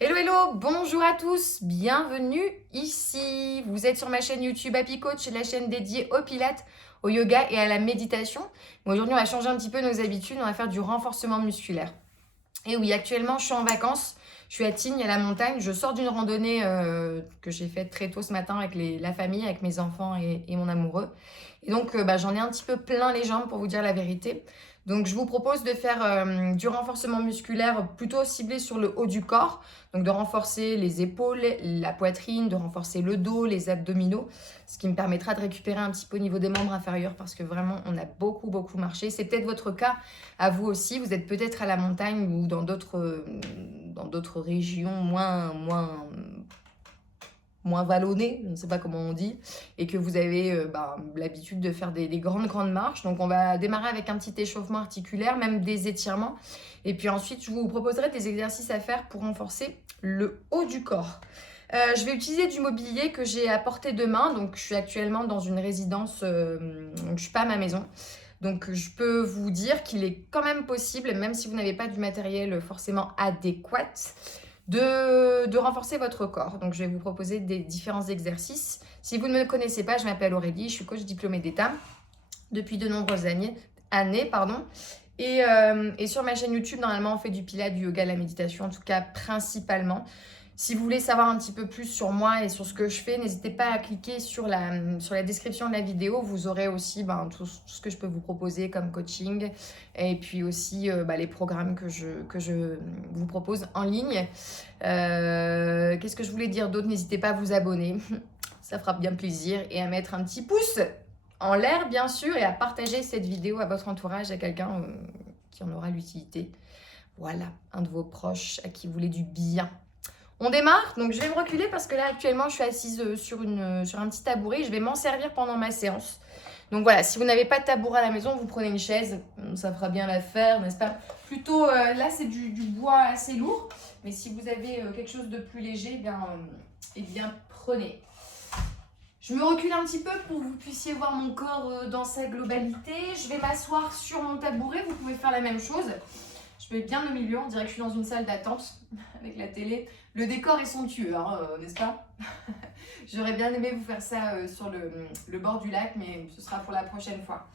Hello, hello, bonjour à tous, bienvenue ici. Vous êtes sur ma chaîne YouTube Happy Coach, la chaîne dédiée au pilates, au yoga et à la méditation. Aujourd'hui, on va changer un petit peu nos habitudes, on va faire du renforcement musculaire. Et oui, actuellement, je suis en vacances, je suis à Tignes, à la montagne. Je sors d'une randonnée que j'ai faite très tôt ce matin avec la famille, avec mes enfants et mon amoureux. Et donc, j'en ai un petit peu plein les jambes pour vous dire la vérité. Donc, je vous propose de faire du renforcement musculaire plutôt ciblé sur le haut du corps. Donc, de renforcer les épaules, la poitrine, de renforcer le dos, les abdominaux, ce qui me permettra de récupérer un petit peu au niveau des membres inférieurs parce que vraiment, on a beaucoup, beaucoup marché. C'est peut-être votre cas à vous aussi. Vous êtes peut-être à la montagne ou dans d'autres régions moins vallonnées, je ne sais pas comment on dit, et que vous avez l'habitude de faire des grandes marches. Donc on va démarrer avec un petit échauffement articulaire, même des étirements. Et puis ensuite, je vous proposerai des exercices à faire pour renforcer le haut du corps. Je vais utiliser du mobilier que j'ai à portée de main. Donc je suis actuellement dans une résidence, donc je ne suis pas à ma maison. Donc je peux vous dire qu'il est quand même possible, même si vous n'avez pas du matériel forcément adéquat, de renforcer votre corps. Donc je vais vous proposer des différents exercices. Si vous ne me connaissez pas, je m'appelle Aurélie, je suis coach diplômée d'État depuis de nombreuses années. Et sur ma chaîne YouTube, normalement, on fait du pilates, du yoga, de la méditation, en tout cas principalement. Si vous voulez savoir un petit peu plus sur moi et sur ce que je fais, n'hésitez pas à cliquer sur la description de la vidéo. Vous aurez aussi tout ce que je peux vous proposer comme coaching et puis aussi les programmes que je vous propose en ligne. Qu'est-ce que je voulais dire d'autre? N'hésitez pas à vous abonner, ça fera bien plaisir, et à mettre un petit pouce en l'air bien sûr et à partager cette vidéo à votre entourage, à quelqu'un qui en aura l'utilité. Voilà, un de vos proches à qui vous voulez du bien. On démarre, donc je vais me reculer parce que là actuellement je suis assise sur un petit tabouret. Je vais m'en servir pendant ma séance. Donc voilà, si vous n'avez pas de tabouret à la maison, vous prenez une chaise, ça fera bien l'affaire, n'est-ce pas? Plutôt, là c'est du bois assez lourd, mais si vous avez quelque chose de plus léger, eh bien prenez. Je me recule un petit peu pour que vous puissiez voir mon corps dans sa globalité. Je vais m'asseoir sur mon tabouret, vous pouvez faire la même chose. Je vais bien au milieu, on dirait que je suis dans une salle d'attente avec la télé. Le décor est somptueux, hein, n'est-ce pas? J'aurais bien aimé vous faire ça sur le bord du lac, mais ce sera pour la prochaine fois.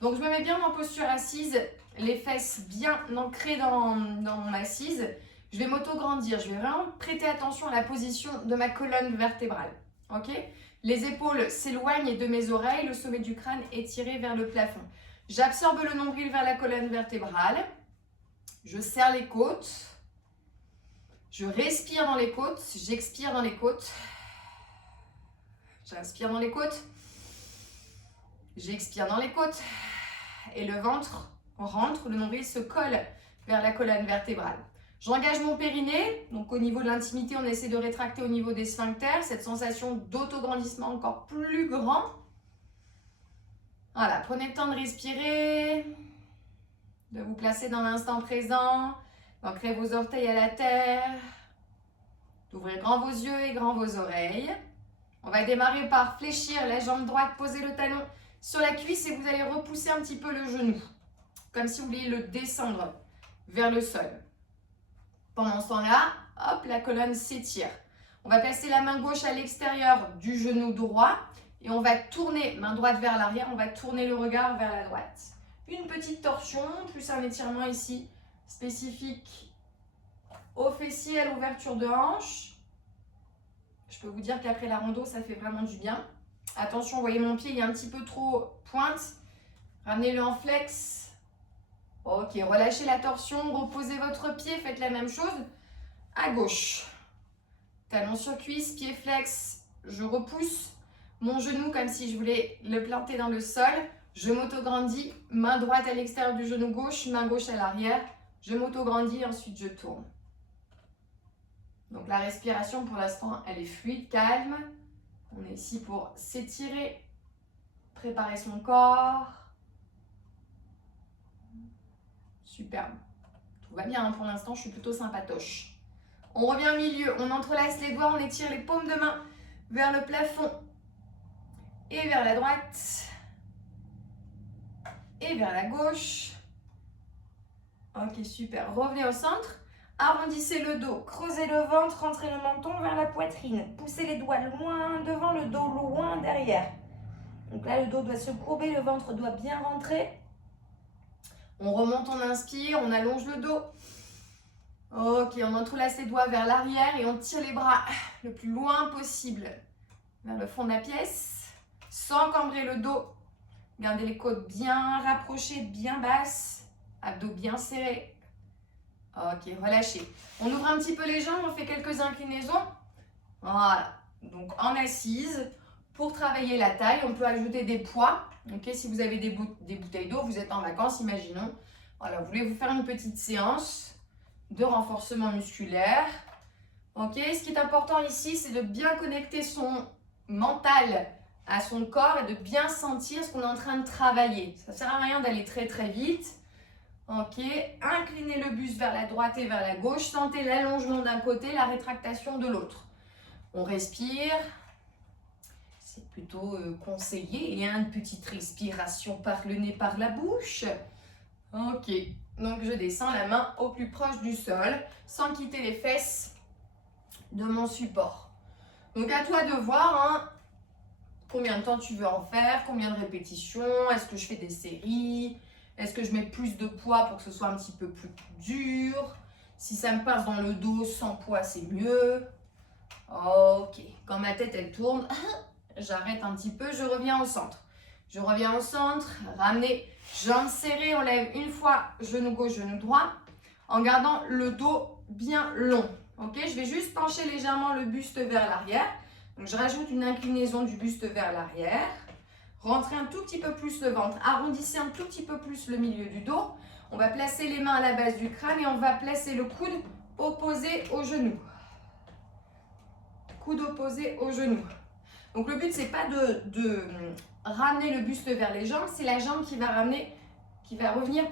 Donc je me mets bien en posture assise, les fesses bien ancrées dans mon assise. Je vais m'auto-grandir, je vais vraiment prêter attention à la position de ma colonne vertébrale. Ok? Les épaules s'éloignent de mes oreilles, le sommet du crâne est tiré vers le plafond. J'absorbe le nombril vers la colonne vertébrale. Je serre les côtes. Je respire dans les côtes. J'expire dans les côtes. J'inspire dans les côtes. J'expire dans les côtes. Et le ventre rentre, le nombril se colle vers la colonne vertébrale. J'engage mon périnée. Donc au niveau de l'intimité, on essaie de rétracter au niveau des sphincters. Cette sensation d'autograndissement encore plus grand. Voilà, prenez le temps de respirer. De vous placer dans l'instant présent. D'ancrer vos orteils à la terre. D'ouvrir grand vos yeux et grand vos oreilles. On va démarrer par fléchir la jambe droite, poser le talon sur la cuisse et vous allez repousser un petit peu le genou, comme si vous vouliez le descendre vers le sol. Pendant ce temps-là, hop, la colonne s'étire. On va placer la main gauche à l'extérieur du genou droit et on va tourner, main droite vers l'arrière, on va tourner le regard vers la droite. Une petite torsion, plus un étirement ici spécifique au fessier, à l'ouverture de hanche. Je peux vous dire qu'après la rando, ça fait vraiment du bien. Attention, vous voyez mon pied, il est un petit peu trop pointe. Ramenez-le en flex. Ok, relâchez la torsion, reposez votre pied, faites la même chose à gauche. Talon sur cuisse, pied flex, je repousse mon genou comme si je voulais le planter dans le sol. Je m'auto-grandis, main droite à l'extérieur du genou gauche, main gauche à l'arrière. Je m'auto-grandis, ensuite je tourne. Donc la respiration pour l'instant, elle est fluide, calme. On est ici pour s'étirer, préparer son corps. Superbe. Tout va bien, hein, pour l'instant, je suis plutôt sympatoche. On revient au milieu, on entrelace les doigts, on étire les paumes de main vers le plafond et vers la droite et vers la gauche. Ok, super. Revenez au centre. Arrondissez le dos, creusez le ventre, rentrez le menton vers la poitrine. Poussez les doigts loin devant, le dos loin derrière. Donc là, le dos doit se courber, le ventre doit bien rentrer. On remonte, on inspire, on allonge le dos. Ok, on entrelace les doigts vers l'arrière et on tire les bras le plus loin possible vers le fond de la pièce, sans cambrer le dos. Gardez les côtes bien rapprochées, bien basses, abdos bien serrés. Ok, relâchez. On ouvre un petit peu les jambes, on fait quelques inclinaisons. Voilà, donc en assise, pour travailler la taille, on peut ajouter des poids. Ok, si vous avez des bouteilles d'eau, vous êtes en vacances, imaginons. Voilà, vous voulez vous faire une petite séance de renforcement musculaire. Ok, ce qui est important ici, c'est de bien connecter son mental à son corps et de bien sentir ce qu'on est en train de travailler. Ça ne sert à rien d'aller très très vite. Ok, inclinez le buste vers la droite et vers la gauche. Sentez l'allongement d'un côté, la rétractation de l'autre. On respire. C'est plutôt conseillé. Et une petite respiration par le nez, par la bouche. Ok, donc je descends la main au plus proche du sol sans quitter les fesses de mon support. Donc à toi de voir hein, combien de temps tu veux en faire, combien de répétitions, est-ce que je fais des séries, est-ce que je mets plus de poids pour que ce soit un petit peu plus dur, si ça me passe dans le dos sans poids c'est mieux. Ok, quand ma tête elle tourne, j'arrête un petit peu, je reviens au centre. Je reviens au centre, ramenez, jambes serrées, on lève une fois, genou gauche, genou droit, en gardant le dos bien long. Ok, je vais juste pencher légèrement le buste vers l'arrière. Donc je rajoute une inclinaison du buste vers l'arrière. Rentrez un tout petit peu plus le ventre, arrondissez un tout petit peu plus le milieu du dos. On va placer les mains à la base du crâne et on va placer le coude opposé au genou. Coude opposé au genou. Donc le but c'est pas de ramener le buste vers les jambes, c'est la jambe qui va revenir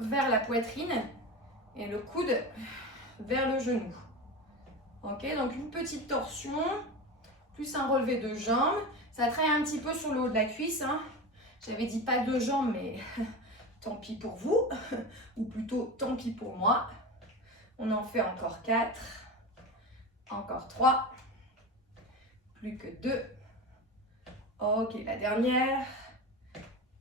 vers la poitrine et le coude vers le genou. Ok, donc une petite torsion, plus un relevé de jambes. Ça travaille un petit peu sur le haut de la cuisse. Hein. J'avais dit pas de jambes, mais tant pis pour vous, ou plutôt tant pis pour moi. On en fait encore 4, encore 3, plus que 2. Ok, la dernière.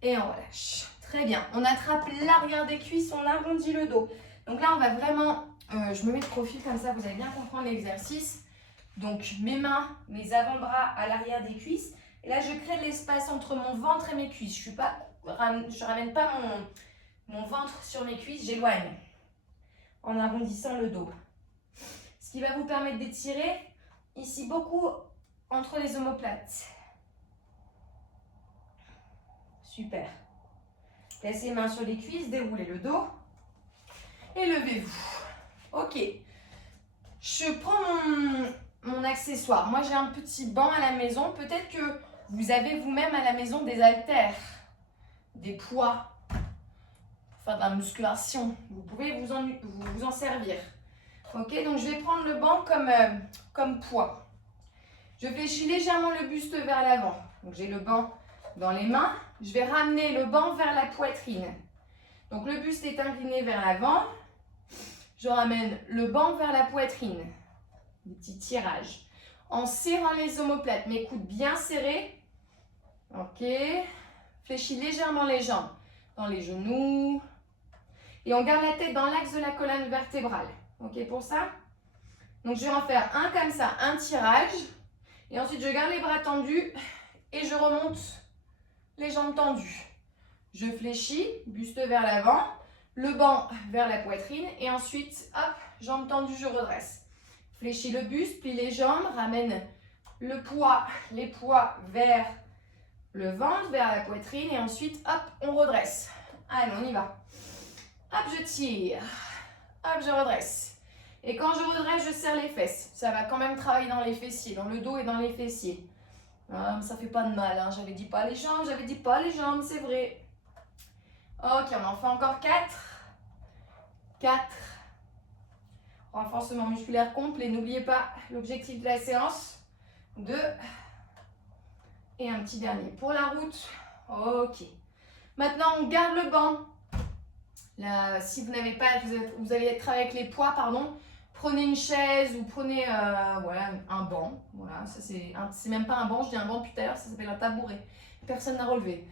Et on relâche. Très bien. On attrape l'arrière des cuisses, on arrondit le dos. Donc là, on va vraiment... je me mets de profil comme ça, vous allez bien comprendre l'exercice. Donc mes mains, mes avant-bras à l'arrière des cuisses. Et là, je crée de l'espace entre mon ventre et mes cuisses. Je ne ramène pas mon ventre sur mes cuisses, j'éloigne. En arrondissant le dos. Ce qui va vous permettre d'étirer ici beaucoup entre les omoplates. Super. Placez les mains sur les cuisses, déroulez le dos et levez-vous. Ok. Je prends mon accessoire. Moi, j'ai un petit banc à la maison. Peut-être que vous avez vous-même à la maison des haltères, des poids pour faire de la musculation. Vous pouvez vous en servir. Ok, donc je vais prendre le banc comme poids. Je fléchis légèrement le buste vers l'avant. Donc j'ai le banc dans les mains. Je vais ramener le banc vers la poitrine. Donc le buste est incliné vers l'avant. Je ramène le banc vers la poitrine. Un petit tirage. En serrant les omoplates, mes coudes bien serrés. Ok. Fléchis légèrement les jambes dans les genoux. Et on garde la tête dans l'axe de la colonne vertébrale. Ok pour ça? Donc je vais en faire un comme ça, un tirage. Et ensuite je garde les bras tendus et je remonte les jambes tendues. Je fléchis, buste vers l'avant, le banc vers la poitrine et ensuite, hop, jambes tendues, je redresse. Fléchis le buste, plie les jambes, ramène le poids, les poids vers le ventre, vers la poitrine et ensuite, hop, on redresse. Allez, on y va. Hop, je tire. Hop, je redresse. Et quand je redresse, je serre les fesses. Ça va quand même travailler dans les fessiers, dans le dos et dans les fessiers. Ça fait pas de mal, hein. J'avais dit pas les jambes, c'est vrai. Ok, on en fait encore 4. 4. Renforcement musculaire complet. N'oubliez pas l'objectif de la séance. 2. Et un petit dernier pour la route. Ok. Maintenant, on garde le banc. Là, si vous n'avez pas, vous allez travailler avec les poids, pardon. prenez une chaise ou prenez voilà, un banc. Voilà, ça c'est même pas un banc, je dis un banc depuis tout à l'heure, ça s'appelle un tabouret. Personne n'a relevé.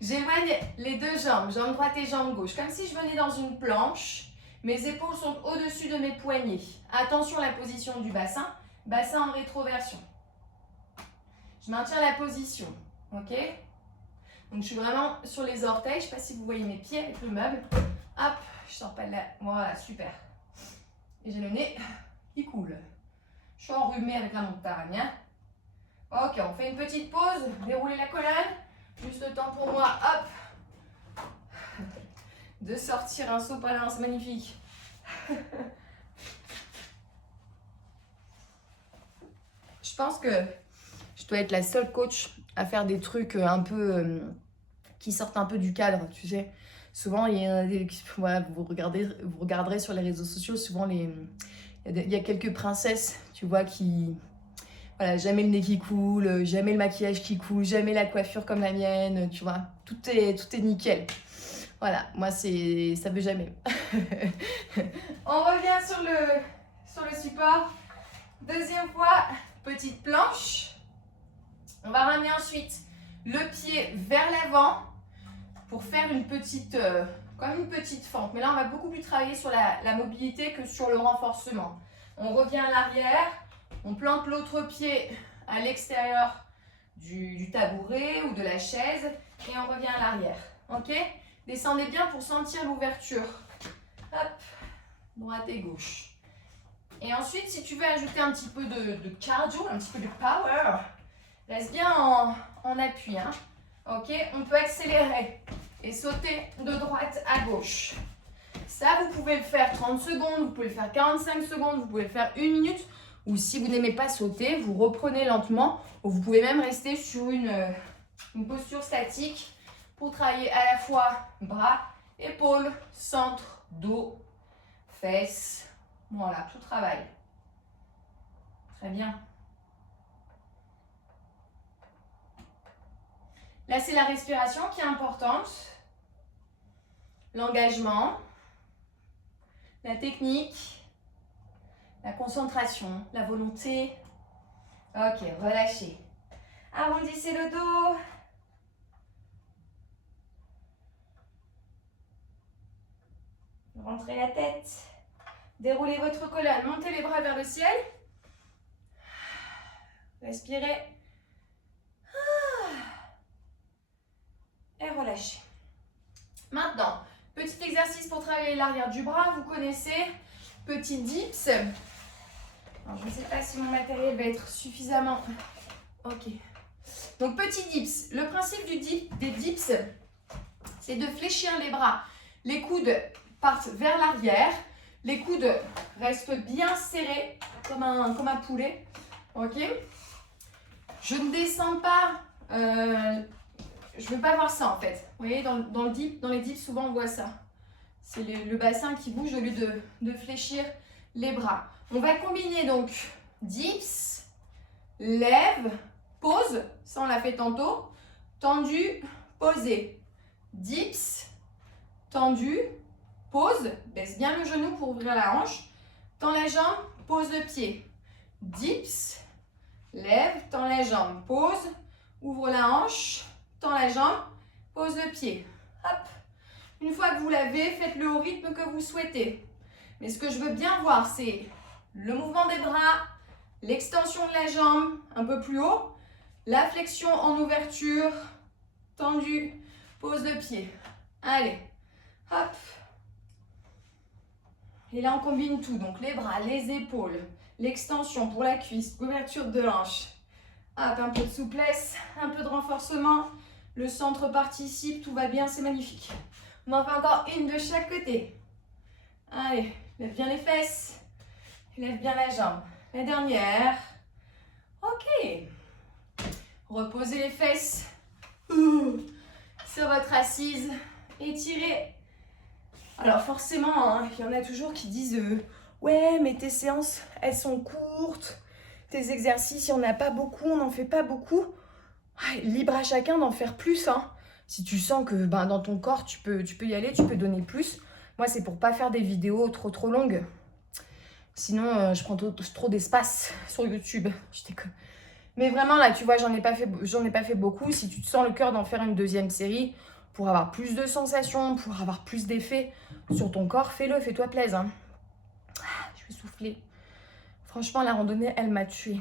J'éloigne les deux jambes, jambe droite et jambe gauche, comme si je venais dans une planche. Mes épaules sont au-dessus de mes poignets. Attention à la position du bassin, bassin en rétroversion. Je maintiens la position, ok? Donc je suis vraiment sur les orteils, je ne sais pas si vous voyez mes pieds avec le meuble. Hop, je sors pas de là, voilà, super. Et j'ai le nez qui coule. Je suis enrhumée avec la montagne. Hein. Ok, on fait une petite pause, déroulez la colonne. Juste le temps pour moi, hop, de sortir un sopalin, c'est magnifique. Je pense que je dois être la seule coach à faire des trucs un peu qui sortent un peu du cadre, tu sais. Souvent, il y a voilà, vous regarderez sur les réseaux sociaux, souvent il y a quelques princesses, tu vois, qui... Voilà, jamais le nez qui coule, jamais le maquillage qui coule, jamais la coiffure comme la mienne, tu vois. Tout est nickel. Voilà, moi, ça veut jamais. On revient sur le support. Deuxième fois, petite planche. On va ramener ensuite le pied vers l'avant pour faire une petite, comme une petite fente. Mais là, on va beaucoup plus travailler sur la mobilité que sur le renforcement. On revient à l'arrière. On plante l'autre pied à l'extérieur du tabouret ou de la chaise et on revient à l'arrière. Ok? Descendez bien pour sentir l'ouverture. Hop, droite et gauche. Et ensuite, si tu veux ajouter un petit peu de cardio, un petit peu de power, reste bien en appui. Hein. Ok? On peut accélérer et sauter de droite à gauche. Ça, vous pouvez le faire 30 secondes, vous pouvez le faire 45 secondes, vous pouvez le faire 1 minute. Ou si vous n'aimez pas sauter, vous reprenez lentement. Ou vous pouvez même rester sur une posture statique pour travailler à la fois bras, épaules, centre, dos, fesses. Voilà, tout travail. Très bien. Là, c'est la respiration qui est importante. L'engagement, la technique. La concentration, la volonté. Ok, relâchez. Arrondissez le dos. Rentrez la tête. Déroulez votre colonne. Montez les bras vers le ciel. Respirez. Et relâchez. Maintenant, petit exercice pour travailler l'arrière du bras. Vous connaissez. Petit dips. Alors, je ne sais pas si mon matériel va être suffisamment... Ok. Donc, petit dips. Le principe des dips, c'est de fléchir les bras. Les coudes partent vers l'arrière. Les coudes restent bien serrés, comme un poulet. Ok. Je ne descends pas... je ne veux pas voir ça, en fait. Vous voyez, dans les dips, souvent, on voit ça. C'est le bassin qui bouge au lieu de fléchir les bras. On va combiner donc dips, lève, pause, ça on l'a fait tantôt, tendu, posé. Dips, tendu, pause, baisse bien le genou pour ouvrir la hanche, tends la jambe, pose le pied. Dips, lève, tends la jambe, pose, ouvre la hanche, tends la jambe, pose le pied. Hop. Une fois que vous l'avez, faites-le au rythme que vous souhaitez. Mais ce que je veux bien voir, c'est le mouvement des bras, l'extension de la jambe un peu plus haut, la flexion en ouverture, tendu, pose le pied. Allez, hop. Et là, on combine tout. Donc, les bras, les épaules, l'extension pour la cuisse, ouverture de hanche. Hop, un peu de souplesse, un peu de renforcement. Le centre participe, tout va bien, c'est magnifique. On en fait encore une de chaque côté. Allez, lève bien les fesses. Lève bien la jambe. La dernière. Ok. Reposez les fesses sur votre assise. Étirez. Alors forcément, hein, il y en a toujours qui disent ouais, mais tes séances, elles sont courtes. Tes exercices, il n'y en a pas beaucoup, on n'en fait pas beaucoup. Libre à chacun d'en faire plus. Hein. Si tu sens que dans ton corps, tu peux y aller, tu peux donner plus. Moi, c'est pour pas faire des vidéos trop longues. Sinon, je prends trop d'espace sur YouTube. Je déconne. Mais vraiment, là, tu vois, j'en ai pas fait beaucoup. Si tu te sens le cœur d'en faire une deuxième série, pour avoir plus de sensations, pour avoir plus d'effets sur ton corps, fais-le, fais-toi plaisir. Hein. Je vais souffler. Franchement, la randonnée, elle m'a tuée.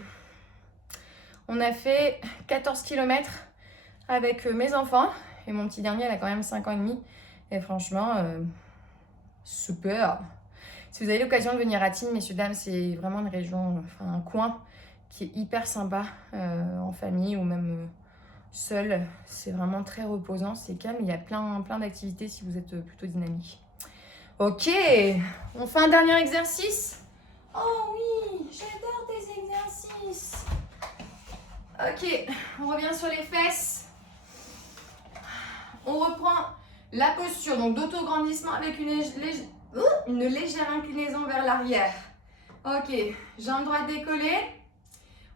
On a fait 14 km avec mes enfants. Et mon petit dernier, elle a quand même 5 ans et demi. Et franchement, super. Si vous avez l'occasion de venir à Tignes, messieurs, dames, c'est vraiment une région, enfin un coin qui est hyper sympa en famille ou même seul. C'est vraiment très reposant, c'est calme. Il y a plein d'activités si vous êtes plutôt dynamique. Ok, on fait un dernier exercice. Oh oui, j'adore tes exercices. Ok, on revient sur les fesses. On reprend la posture donc d'autograndissement avec une légère inclinaison vers l'arrière. Ok, jambe droite décollée.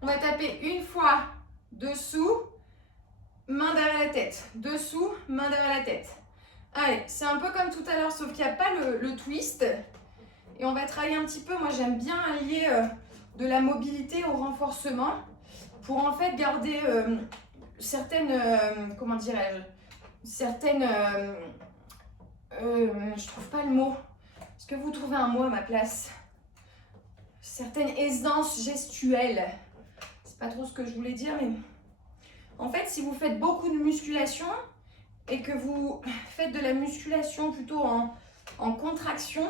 On va taper une fois dessous, main derrière la tête. Dessous, main derrière la tête. Allez, c'est un peu comme tout à l'heure, sauf qu'il n'y a pas le twist. Et on va travailler un petit peu. Moi, j'aime bien allier de la mobilité au renforcement pour en fait garder certaines, comment dirais-je, certaines, je trouve pas le mot. Est-ce que vous trouvez un mot à ma place? Certaines aisances gestuelles. C'est pas trop ce que je voulais dire, mais en fait, si vous faites beaucoup de musculation et que vous faites de la musculation plutôt en contraction,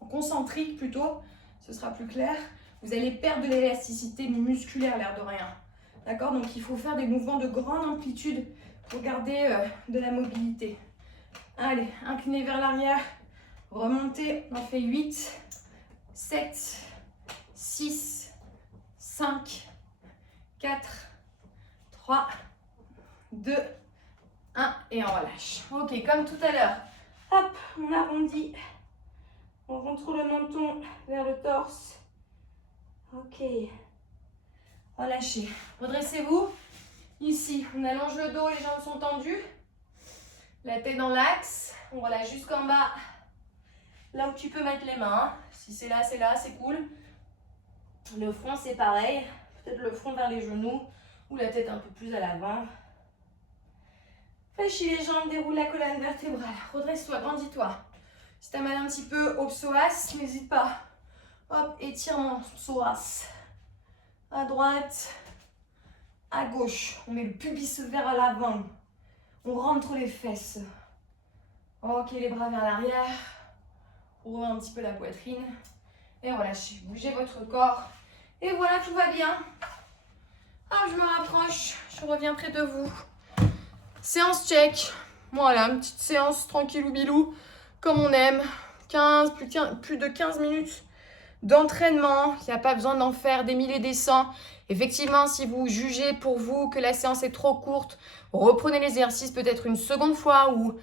en concentrique plutôt, ce sera plus clair, vous allez perdre de l'élasticité musculaire, l'air de rien. D'accord? Donc, il faut faire des mouvements de grande amplitude pour garder de la mobilité. Allez, inclinez vers l'arrière, remontez, on fait 8, 7, 6, 5, 4, 3, 2, 1 et on relâche. Ok, comme tout à l'heure. Hop, on arrondit. On rentre le menton vers le torse. Ok. Relâchez. Redressez-vous. Ici, on allonge le dos, les jambes sont tendues. La tête dans l'axe. On relâche jusqu'en bas. Là où tu peux mettre les mains. Si c'est là, c'est cool. Le front, c'est pareil. Peut-être le front vers les genoux ou la tête un peu plus à l'avant. Fléchis les jambes, déroule la colonne vertébrale. Redresse-toi, grandis-toi. Si tu as mal un petit peu au psoas, n'hésite pas. Hop, étirement, psoas. À droite, à gauche. On met le pubis vers l'avant. On rentre les fesses. Ok, les bras vers l'arrière. Ouvrez un petit peu la poitrine. Et relâchez. Bougez votre corps. Et voilà, tout va bien. Ah, je me rapproche. Je reviens près de vous. Séance check. Voilà, une petite séance tranquillou bilou, comme on aime. Plus de 15 minutes d'entraînement. Il n'y a pas besoin d'en faire des milliers et des cents. Effectivement, si vous jugez pour vous que la séance est trop courte, reprenez l'exercice peut-être une seconde fois ou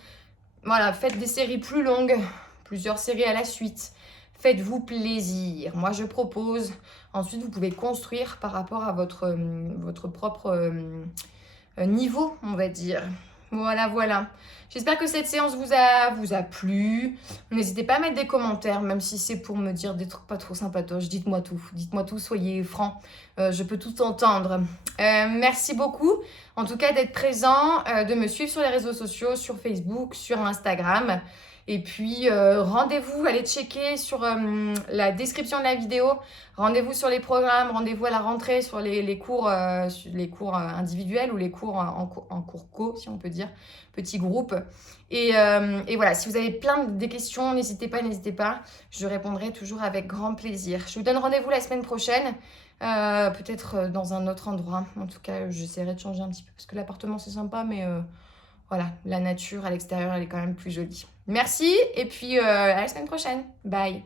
voilà, faites des séries plus longues, plusieurs séries à la suite. Faites-vous plaisir. Moi, je propose. Ensuite, vous pouvez construire par rapport à votre propre niveau, on va dire. Voilà. J'espère que cette séance vous a plu. N'hésitez pas à mettre des commentaires, même si c'est pour me dire des trucs pas trop sympatoches. Dites-moi tout, soyez francs. Je peux tout entendre. Merci beaucoup, en tout cas, d'être présent, de me suivre sur les réseaux sociaux, sur Facebook, sur Instagram. Et puis, rendez-vous, allez checker sur la description de la vidéo. Rendez-vous sur les programmes, rendez-vous à la rentrée sur les cours, individuels ou les cours en cours co, si on peut dire, petits groupes. Et voilà, si vous avez des questions, n'hésitez pas. Je répondrai toujours avec grand plaisir. Je vous donne rendez-vous la semaine prochaine, peut-être dans un autre endroit. En tout cas, j'essaierai de changer un petit peu parce que l'appartement, c'est sympa, mais voilà, la nature à l'extérieur, elle est quand même plus jolie. Merci et puis à la semaine prochaine. Bye.